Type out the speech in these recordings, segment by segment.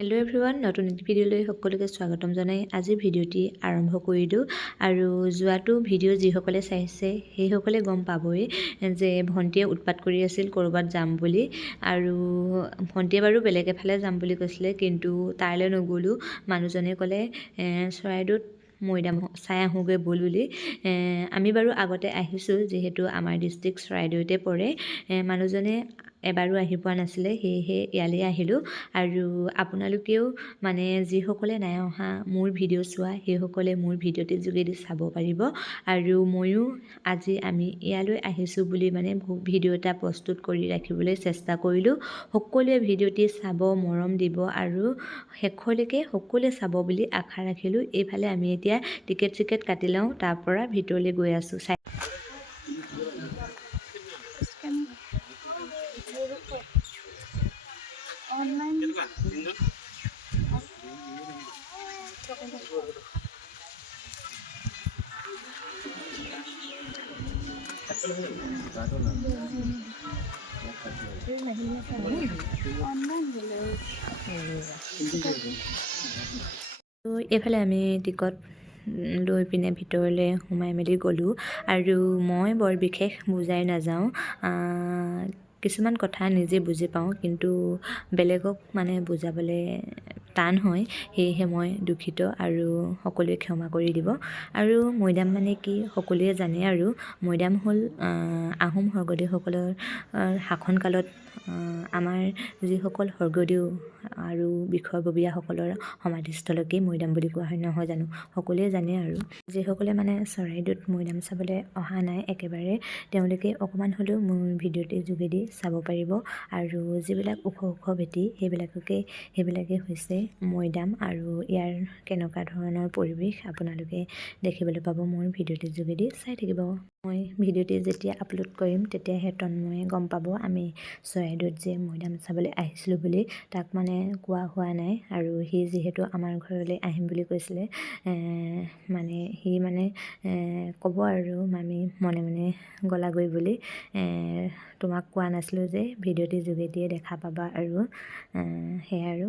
Hello' everyone, নতুন এটি ভিডিঅ'লৈ সকলোকে স্বাগতম জনাই আজি ভিডিঅ'টি আৰম্ভ কৰিলোঁ। আৰু যোৱাটো ভিডিঅ' যিসকলে চাইছে সেইসকলে গম পাবই যে ভণ্টিয়ে উৎপাত কৰি আছিল ক'ৰবাত যাম বুলি। আৰু ভণ্টিয়ে বাৰু বেলেগ এফালে যাম বুলি কৈছিলে, কিন্তু তাইলৈ নগ'লোঁ। মানুহজনে ক'লে চৰাইদেউত মৈদাম চাই আহোঁগৈ ব'ল বুলি। আমি বাৰু আগতে আহিছোঁ, যিহেতু আমাৰ ডিষ্ট্ৰিক্ট চৰাইদেউতে পৰে। মানুহজনে এবাৰো আহি পোৱা নাছিলে, সেয়েহে ইয়ালৈ আহিলোঁ। আৰু আপোনালোকেও মানে যিসকলে নাই অহা মোৰ ভিডিঅ' চোৱা সেইসকলে মোৰ ভিডিঅ'টিৰ যোগেদি চাব পাৰিব। আৰু ময়ো আজি আমি ইয়ালৈ আহিছোঁ বুলি মানে ভিডিঅ' এটা প্ৰস্তুত কৰি ৰাখিবলৈ চেষ্টা কৰিলোঁ। সকলোৱে ভিডিঅ'টি চাব, মৰম দিব আৰু শেষলৈকে সকলোৱে চাব বুলি আশা ৰাখিলোঁ। এইফালে আমি এতিয়া টিকেট কাটি লওঁ, তাৰ পৰা ভিতৰলৈ গৈ আছোঁ। এইফালে আমি টিকট লৈ পিনে ভিতৰলৈ সোমাই মেলি গ'লোঁ। আৰু মই বৰ বিশেষ বুজাই নাযাওঁ, কিছুমান কথা নিজে বুজি পাওঁ, কিন্তু বেলেগক মানে বুজাবলৈ টান হয়। সেয়েহে মই দুখিত আৰু সকলোৱে ক্ষমা কৰি দিব। আৰু মৈদাম মানে কি সকলোৱে জানে। আৰু মৈদাম হ'ল আহোম স্বৰ্গদেউসকলৰ শাসনকালত আমাৰ যিসকল স্বৰ্গদেউ আৰু বিষয়ববীয়াসকলৰ সমাধিস্থলকেই মৈদাম বুলি কোৱা হয়, নহয় জানো? সকলোৱে জানে। আৰু যিসকলে মানে চৰাইদেউত মৈদাম চাবলৈ অহা নাই একেবাৰে, তেওঁলোকে অকণমান হ'লেও মোৰ ভিডিঅ'টিৰ যোগেদি চাব পাৰিব। আৰু যিবিলাক ওখ ভেটি সেইবিলাকে হৈছে মৈদাম। আৰু ইয়াৰ কেনেকুৱা ধৰণৰ পৰিৱেশ আপোনালোকে দেখিবলৈ পাব মোৰ ভিডিঅ'টিৰ যোগেদি। চাই থাকিব। মই ভিডিঅ'টি যেতিয়া আপলোড কৰিম তেতিয়াহে তন্ময়ে গম পাব আমি চৰাইদেউত যে মৈদাম চাবলৈ আহিছিলোঁ বুলি। তাক মানে কোৱা হোৱা নাই। আৰু সি যিহেতু আমাৰ ঘৰলৈ আহিম বুলি কৈছিলে, মানে সি মানে ক'ব আৰু মামী মনে মনে গ'লাগৈ বুলি। তোমাক কোৱা নাছিলোঁ যে ভিডিঅ'টিৰ যোগেদিয়ে দেখা পাবা। আৰু সেয়াই আৰু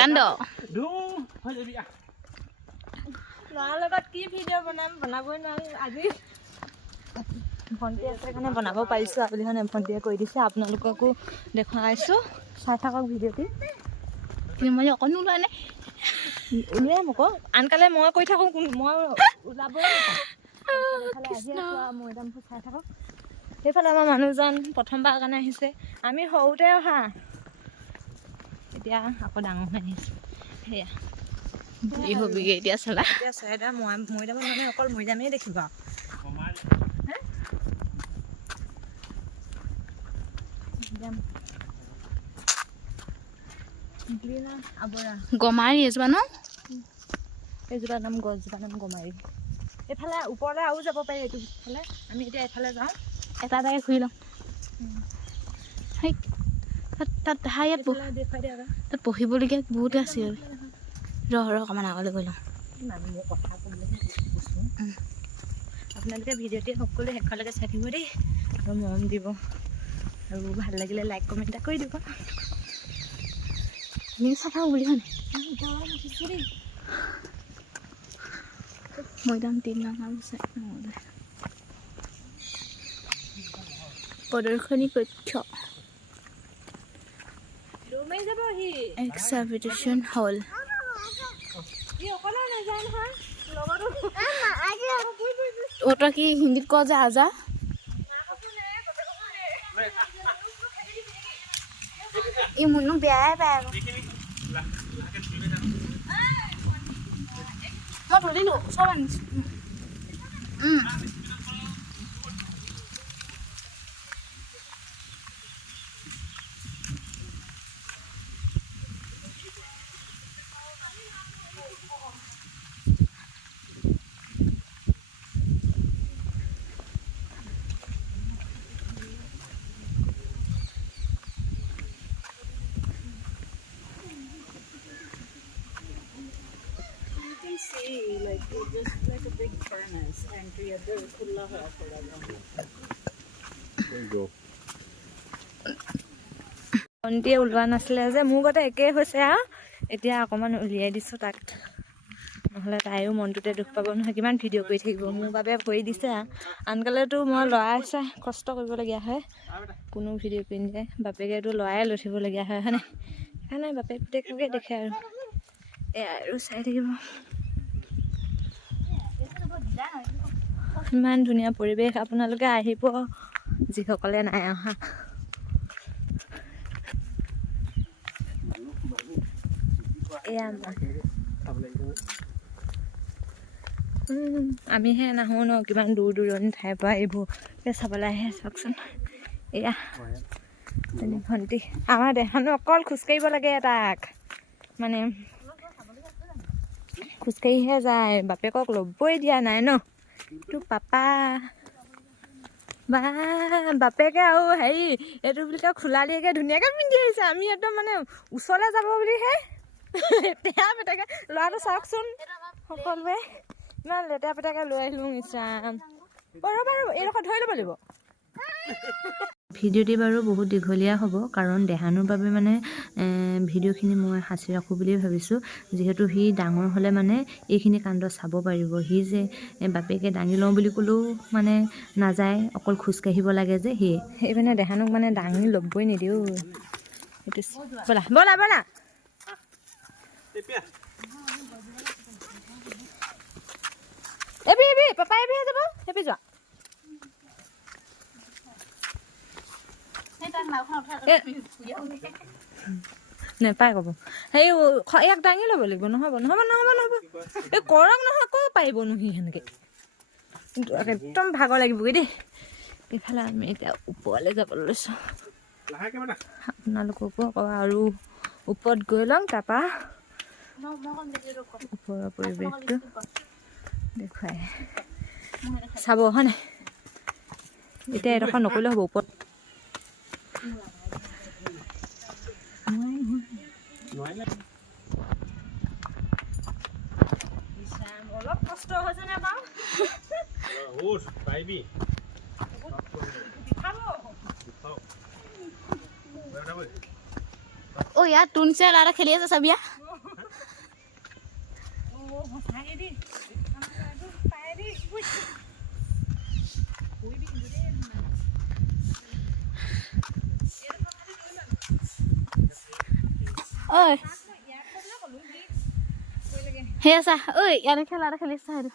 কান্দ ল'ৰাৰ লগত কি ভিডিঅ' বনাবই নোৱাৰিম আজি। ভণ্টি আছে কাৰণে বনাব পাৰিছোঁ বুলি মানে ভণ্টিয়ে কৈ দিছে। আপোনালোককো দেখুৱাইছোঁ, চাই থাকক ভিডিঅ'টি। কিন্তু মই অকণো ওলোৱা নাই, উলিয়াম আকৌ। আনকালে মই কৈ থাকোঁ, মই ওলাবই নাপাওঁ। মৈদামবোৰ চাই থাকক। সেইফালে আমাৰ মানুহজন প্ৰথমবাৰ কাৰণে আহিছে। আমি সৰুতে অহা, এতিয়া আকৌ ডাঙৰ হৈ আহিছোঁ। সেয়া হবিগে এতিয়া চলা। এতিয়া চৰাইদেউ মৈদামত মানে অকল মৈদামেই দেখিবা। গমাৰি এজোপা ন, এইজোপা নাম গছজোপা নাম গমাৰি। এইফালে ওপৰলৈ আৰু যাব পাৰি, এইটো ফালে। আমি এতিয়া এইফালে যাওঁ, এটা এটাকে ঘূৰি লওঁ। তাত ইয়াত দেখুৱাই দিয়া। তাত পঢ়িবলগীয়া বহুতে আছে। ৰহ অকণমান আগলৈ গৈ লওঁ। মোৰ কথা ক'বলৈ কৈছোঁ। আপোনালোকে ভিডিঅ'টি সকলোৱে শেষলৈকে চাই থাকিব দেই, আৰু মৰম দিব। আৰু ভাল লাগিলে লাইক কমেণ্ট এটা কৰি দিব। আমি চাফা বুলি হয় মৈদাম 3 ডাঙৰ আছে। প্ৰদৰ্শনী কক্ষ ৰুমেই যাব সি এক্সাবিশ্যন হল সি অকলে নাযায় নহয় লগতো ওটা কি হিন্দীত কোৱা যায় আজা এই মনো বেয়াই পায় আকৌ মই ধৰিলোঁ চব আনিছোঁ See, like it's just like a big furnace, and to other khulla hai thoda jahan. There you go. ভণ্টিয়ে ওলোৱা নাছিলে যে মোৰ গতে একেই হৈছে আৰু এতিয়া অকণমান উলিয়াই দিছোঁ তাক নহ'লে তাইও মনটোতে দুখ পাব নহয় কিমান ভিডিঅ' কৰি থাকিব মোৰ বাবে ভৰি দিছে আনকালেতো মই ল'ৰাই চাই কষ্ট কৰিবলগীয়া হয় কোনো ভিডিঅ' কৰি নিদিয়ে বাপেকেতো ল'ৰাই লৈ থাকিবলগীয়া হয় হয়নে সেইকাৰণে বাপেক পুতেককে দেখে আৰু এয়া আৰু চাই থাকিব ইমান ধুনীয়া পৰিৱেশ আপোনালোকে আহিব যিসকলে নাই অহা আমিহে নাহোঁ ন কিমান দূৰ দূৰণি ঠাইৰ পৰা এইবোৰকে চাবলৈ আহে চাওকচোন এয়া ভণ্টি আমাৰ দেহানো অকল খোজকাঢ়িব লাগে তাক মানে খোজকাঢ়িহে যায় বাপেকক ল'বই দিয়া নাই ন তো পাপা বা বাপেকে আৰু হেৰি এইটো বুলি কয় খোলালিকে ধুনীয়াকৈ পিন্ধি আহিছে আমি একদম মানে ওচৰলৈ যাব বুলিহে লেতেৰা পেটেকে ল'ৰাটো চাওকচোন সকলোৱে ইমান লেতেৰা পেটেকে লৈ আহিলোঁ ইছৰাম বাৰু বাৰু এইডোখৰ ধৰি ল'ব লাগিব ভিডিঅ'টি বাৰু বহুত দীঘলীয়া হ'ব কাৰণ দেহানুৰ বাবে মানে ভিডিঅ'খিনি মই সাঁচি ৰাখোঁ বুলি ভাবিছোঁ যিহেতু সি ডাঙৰ হ'লে মানে এইখিনি কাণ্ড চাব পাৰিব সি যে বাপেকে দাঙি লওঁ বুলি ক'লেও মানে নাযায় অকল খোজকাঢ়িব লাগে যে সি সেইপিনে দেহানুক মানে দাঙি ল'বই নিদিওঁ সেইটো ব'লা ব'লা ব'লা এবি এবি পাপা এবিহে যাব এবি যোৱা নেপায় ক'ব সেই ইয়াক দাঙি ল'ব লাগিব নহ'ব নহ'ব নহ'ব নহ'ব এই কৰক নহয় ক'ব পাৰিবনো সি সেনেকৈ কিন্তু একদম ভাগৰ লাগিবগৈ দেই এইফালে আমি এতিয়া ওপৰলৈ যাবলৈ লৈছোঁ আপোনালোককো ক'ব আৰু ওপৰত গৈ লওঁ তাৰপৰা ওপৰৰ পৰিৱেশটো দেখুৱাই চাব হয়নে এতিয়া এডোখৰ নকৰিলেও হ'ব ওপৰত অলপ কষ্ট হৈছে নে বাৰু অ ইয়াত তোৰ নিচিনা ল'ৰা খেলি আছে চাবিয়া ঐ সেই আছা ঐ ইয়াতে খেলা এটা খেলি আছা সেইটো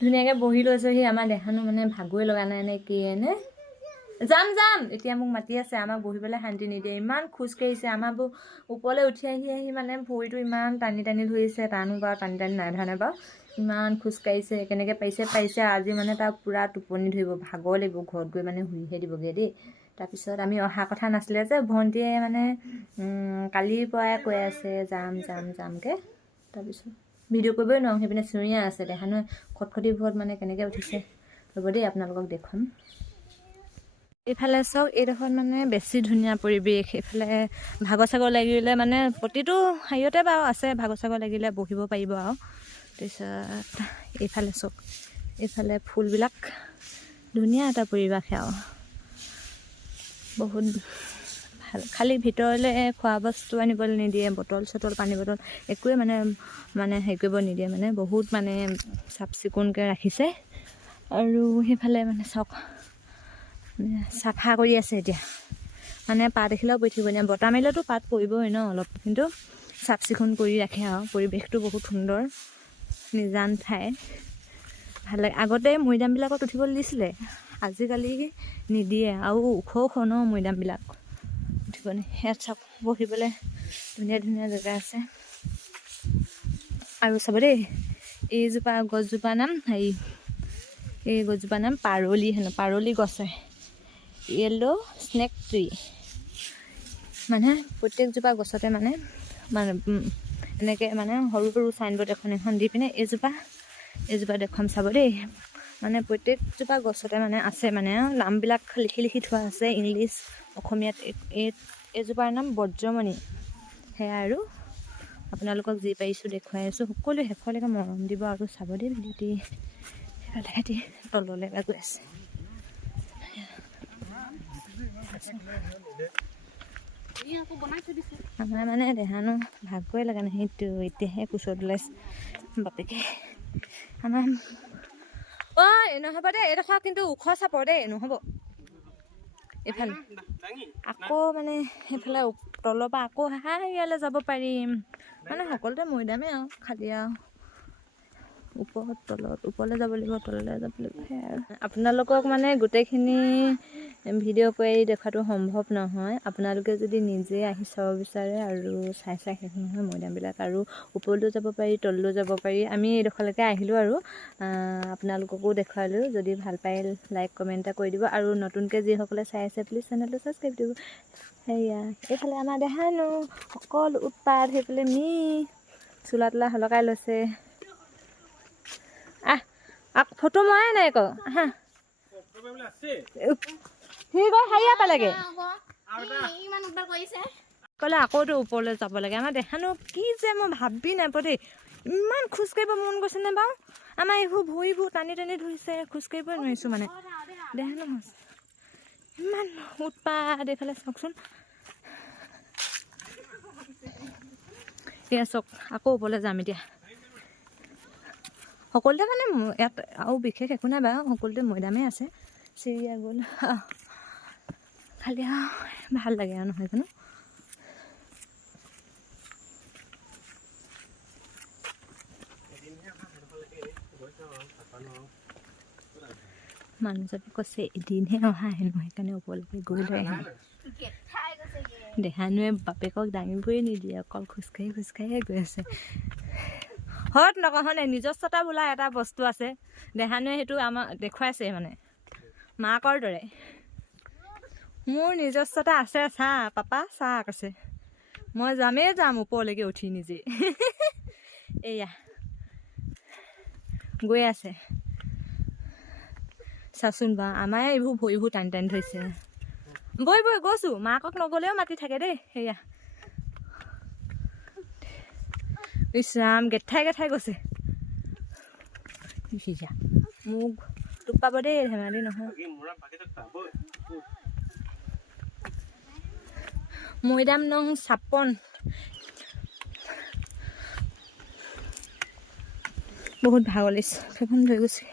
ধুনীয়াকৈ বহি লৈছেহি। আমাৰ দেখানো মানে ভাগৰে লগা নাই নে কি এনে যাম এতিয়া মোক মাতি আছে। আমাক বহিবলৈ শান্তি নিদিয়ে, ইমান খোজকাঢ়িছে। আমাৰ ওপৰলৈ উঠি আহি মানে ভৰিটো ইমান টানি ধৰিছে। টানো বাৰু টানি নাই ধৰা নাই বাৰু, ইমান খোজকাঢ়িছে। কেনেকৈ পাৰিছে। আজি মানে তাৰ পূৰা টোপনি ধৰিব, ভাগৰ লাগিব, ঘৰত গৈ মানে শুইহে দিবগৈ দেই। তাৰপিছত আমি অহা কথা নাছিলে যে, ভণ্টিয়ে মানে কালিৰ পৰাই কৈ আছে যামকৈ। তাৰপিছত ভিডিঅ' কৰিবই নোৱাৰোঁ, সেইপিনে চিঞৰিয়ে আছে। দেখানো খটখটিবোৰত মানে কেনেকৈ উঠিছে, ৰ'ব দেই আপোনালোকক দেখুৱাম। এইফালে চাওক, এইডোখৰত মানে বেছি ধুনীয়া পৰিৱেশ। এইফালে ভাগৰ চাগৰ লাগিলে মানে প্ৰতিটো হেৰিয়তে বাৰু আছে, ভাগৰ চাগৰ লাগিলে বহিব পাৰিব আৰু। তাৰপিছত এইফালে চাওক, এইফালে ফুলবিলাক ধুনীয়া এটা পৰিৱেশ আৰু বহুত ভাল। খালি ভিতৰলৈ খোৱা বস্তু আনিবলৈ নিদিয়ে, বটল চটল, পানী বটল একোৱে মানে হেৰি কৰিব নিদিয়ে। মানে বহুত মানে চাফ চিকুণকৈ ৰাখিছে। আৰু সেইফালে মানে চাওক চাফা কৰি আছে এতিয়া, মানে পাত এখিলাও পৰি থাকিব নে, বতাহ মাৰিলেতো পাত পৰিবই ন অলপ, কিন্তু চাফ চিকুণ কৰি ৰাখে আৰু। পৰিৱেশটো বহুত সুন্দৰ, নিজান ঠাই, ভাল লাগে। আগতে মৈদামবিলাকত উঠিবলৈ দিছিলে, আজিকালি নিদিয়ে। আৰু ওখ ন মৈদামবিলাক, উঠিবলৈ। ইয়াত চাওক বহিবলৈ ধুনীয়া জেগা আছে। আৰু চাব দেই, এইজোপা গছজোপাৰ নাম এই গছজোপাৰ নাম পাৰলি গছ হয়, য়েল্ল' স্নেক ট্ৰী। মানে প্ৰত্যেকজোপা গছতে মানে এনেকৈ মানে সৰু চাইনবোৰ্ড এখন দি পিনে এইজোপা দেখুৱাম চাব দেই। মানে প্ৰত্যেকজোপা গছতে মানে আছে, মানে নামবিলাক লিখি থোৱা আছে ইংলিছ অসমীয়াত। এইজোপাৰ নাম বজ্ৰমণি। সেয়া আৰু আপোনালোকক যি পাৰিছোঁ দেখুৱাই আছোঁ। সকলোৱে শেষলৈকে মৰম দিব আৰু চাব দেই ভিডিঅ'টি। সেইফালে তললৈ গৈ আছে। আমাৰ মানে দেহানো ভাগৰে লগা নাই, সেইটো এতিয়াহে কোচত ওলাইছে বাপেকে আমাৰ। নহ'ব দেই, এইডোখৰ কিন্তু ওখ চাপৰ দেই, নহ'ব। এইফালে আকৌ মানে সেইফালে তলৰ পৰা আকৌ ইয়ালৈ যাব পাৰিম। মানে সকলোতে মৈদামেই আৰু, খালি আৰু ওপৰলৈ যাব লাগিব, তললৈ যাব লাগিব, সেয়াই আৰু। আপোনালোকক মানে গোটেইখিনি ভিডিঅ' কৰি দেখুৱাটো সম্ভৱ নহয়। আপোনালোকে যদি নিজে আহি চাব বিচাৰে আৰু চাই শেষ নহয় মৈদামবিলাক। আৰু ওপৰলৈও যাব পাৰি, তললৈও যাব পাৰি। আমি এইডোখৰলৈকে আহিলোঁ আৰু আপোনালোককো দেখুৱালোঁ। যদি ভাল পায় লাইক কমেণ্ট এটা কৰি দিব। আৰু নতুনকৈ যিসকলে চাই আছে প্লিজ চেনেলটো ছাবস্ক্ৰাইব দিব। সেয়া এইফালে আমাৰ দেহানো সকলো উৎপাত। সেইফালে চোলা তোলা সলকাই লৈছে। ফটো মৰাই নাই আকৌ, আহা সি গৈ হাৰিয়া পালেগে, ক'লে আকৌতো ওপৰলৈ যাব লাগে। আমাৰ দেখানো কি যে মই ভাবি নাপাওঁ দেই, ইমান খোজকাঢ়িব মন গৈছে নে বাৰু। আমাৰ এইবোৰ ভৰিবোৰ টানি ধৰিছে, খোজকাঢ়িবই নোৱাৰিছোঁ মানে। দেখানো ইমান উৎপাত। এইফালে চাওকচোন, এয়া চাওক আকৌ ওপৰলৈ যাম এতিয়া। সকলোতে মানে ইয়াত আৰু বিশেষ একো নাই বাৰু, সকলোতে মৈদামেই আছে। চিৰিয়া গ'ল, খালি ভাল লাগে আৰু নহয় জানো। মানুহজনে কৈছে এদিনহে অহা হেনো, সেইকাৰণে ওপৰলৈকে গৈ লৈ আহিম। দেহানুৱে বাপেকক দাঙিবই নিদিয়ে, অকল খোজকাঢ়িয়ে গৈ আছে। হত নকহনে নিজস্বতা বোলা এটা বস্তু আছে। দেহানুৱে সেইটো আমাক দেখুৱাইছে, মানে মাকৰ দৰে। মোৰ নিজস্বতা আছে, চা পাপা চা কৈছে। মই যাম ওপৰলৈকে উঠি নিজে। এয়া গৈ আছে, চাচোন বা আমাৰ এইবোৰ ভৰিবোৰ টানি ধৰিছে। বৈ গৈছোঁ, মাকক নগ'লেও মাতি থাকে দেই। সেয়া ইছৰাম গেঠাই গৈছে। মোক তোক পাব দেই, ধেমালি নহয়। মৈদাম নং 56 বহুত ভাগৰ লাগিছে, সেইখন ধৰি গৈছে।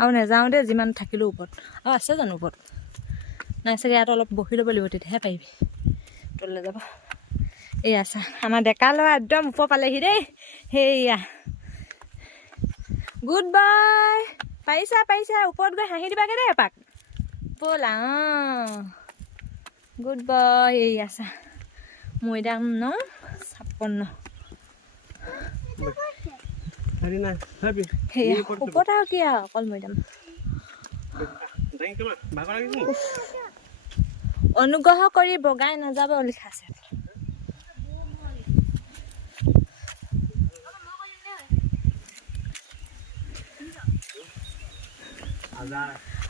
আৰু নাযাওঁ দেই, যিমান থাকিলেও ওপৰত। আৰু আছে জানো ওপৰত? নাই চাগে, ইয়াত অলপ বহি ল'ব লাগিব, তেতিয়াহে পাৰিবি তললৈ যাব। এয়া চা আমাৰ ডেকা ল'ৰা একদম ওপৰ পালেহি দেই সেয়া গুড বাই পাৰিছা ওপৰত গৈ হাঁহি দিবাগে দেই এপাক ব'লা গুড বাই এয়া চা মৈদাম ন 56 সেয়া ওপৰত আৰু কি আৰু অকল মৈদাম অনুগ্ৰহ কৰি বগাই নাযাব লিখা আছে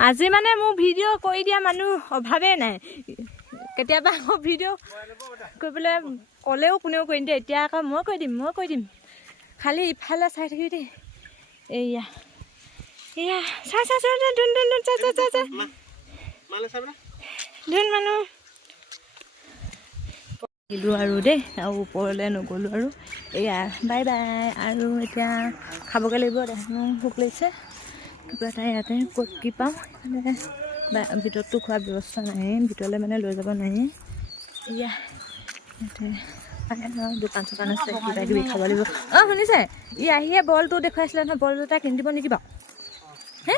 আজি মানে মোৰ ভিডিঅ' কৰি দিয়া মানুহ অভাৱেই নাই কেতিয়াবা আকৌ ভিডিঅ' কৰিবলৈ ক'লেও কোনেও কৰি নিদিয়ে এতিয়া আকৌ মই কৰি দিম খালি ইফালে চাই থাকিবি দেই এয়া চা ধুন মানুহ দিলোঁ আৰু দেই আৰু ওপৰলৈ নগ'লোঁ আৰু এয়া বাই আৰু এতিয়া খাবগৈ লাগিব দেখানো ভোক লাগিছে কিবা এটা ইয়াতে ক'ত কি পাওঁ মানে ভিতৰততো খোৱাৰ ব্যৱস্থা নাই ভিতৰলৈ মানে লৈ যাব নাই এয়া ইয়াতে দোকান চোকান আছে কিবা কিবি খাব লাগিব শুনিছে আহিয়ে বলটো দেখুৱাইছিলে নহয় বল এটা কিনি দিব নেকি বাৰু হে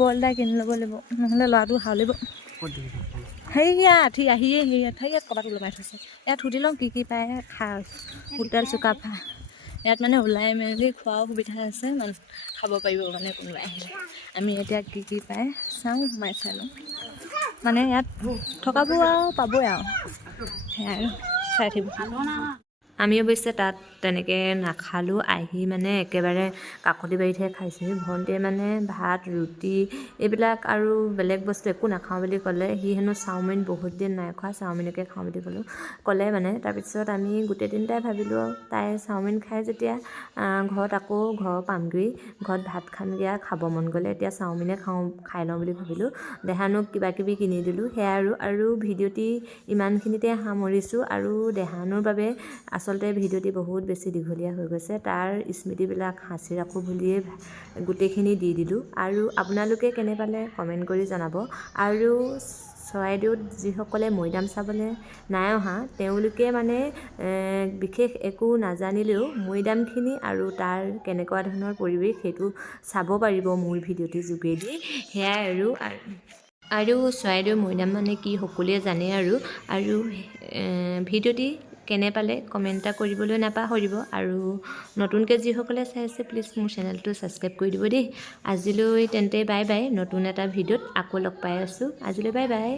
বল এটা কিনি ল'ব লাগিব নহ'লে ল'ৰাটো হাউলিব সেয়াত আহিয়ে সেয়াত ক'ৰবাত ওলমাই থৈছে ইয়াত সুধি লওঁ কি পায় হোটেল চুকাফা ইয়াত মানে ওলাই মেলি খোৱাও সুবিধা আছে মানে খাব পাৰিব মানে কোনোবাই আহিলে আমি এতিয়া কি পায় চাওঁ সোমাই চাই লওঁ মানে ইয়াত থকাবোৰ আৰু পাবই আৰু সেয়াই আৰু চাই থাকিব আমি অৱশ্যে তাত তেনেকৈ নাখালোঁ আহি মানে একেবাৰে কাকতি বাৰীতহে খাইছোঁ ভণ্টিয়ে মানে ভাত ৰুটি এইবিলাক আৰু বেলেগ বস্তু একো নাখাওঁ বুলি ক'লে সি হেনো চাওমিন বহুত দিন নাই খোৱা চাওমিনকে খাওঁ বুলি ক'লে মানে তাৰপিছত আমি গোটেই দিনটাই ভাবিলোঁ তাই চাওমিন খাই যেতিয়া ঘৰত ঘৰ পামগৈ ঘৰত ভাত খামগৈ খাব মন গ'লে এতিয়া চাওমিনে খাই লওঁ বুলি ভাবিলোঁ দেহানুক কিবা কিবি কিনি দিলোঁ সেয়া আৰু ভিডিঅ'টি ইমানখিনিতে সামৰিছোঁ আৰু দেহানুৰ বাবে আচলতে ভিডিঅ'টি বহুত বেছি দীঘলীয়া হৈ গৈছে তাৰ স্মৃতিবিলাক সাঁচি ৰাখোঁ বুলিয়ে গোটেইখিনি দি দিলোঁ আৰু আপোনালোকে কেনে পালে কমেণ্ট কৰি জনাব আৰু চৰাইদেউত যিসকলে মৈদাম চাবলৈ নাই অহা তেওঁলোকে মানে বিশেষ একো নাজানিলেও মৈদামখিনি আৰু তাৰ কেনেকুৱা ধৰণৰ পৰিৱেশ সেইটো চাব পাৰিব মোৰ ভিডিঅ'টিৰ যোগেদি সেয়াই আৰু চৰাইদেউ মৈদাম মানে কি সকলোৱে জানে আৰু ভিডিঅ'টি কেনে পালে কমেণ্ট এটা কৰিবলৈ নাপাহৰিব আৰু নতুনকৈ যিসকলে চাইছে প্লিজ মোৰ চেনেলটো ছাবস্ক্ৰাইব কৰি দিব দেই আজিলৈ তেন্তে বাই নতুন এটা ভিডিঅ'ত আকৌ লগ পাই আছোঁ আজিলৈ বাই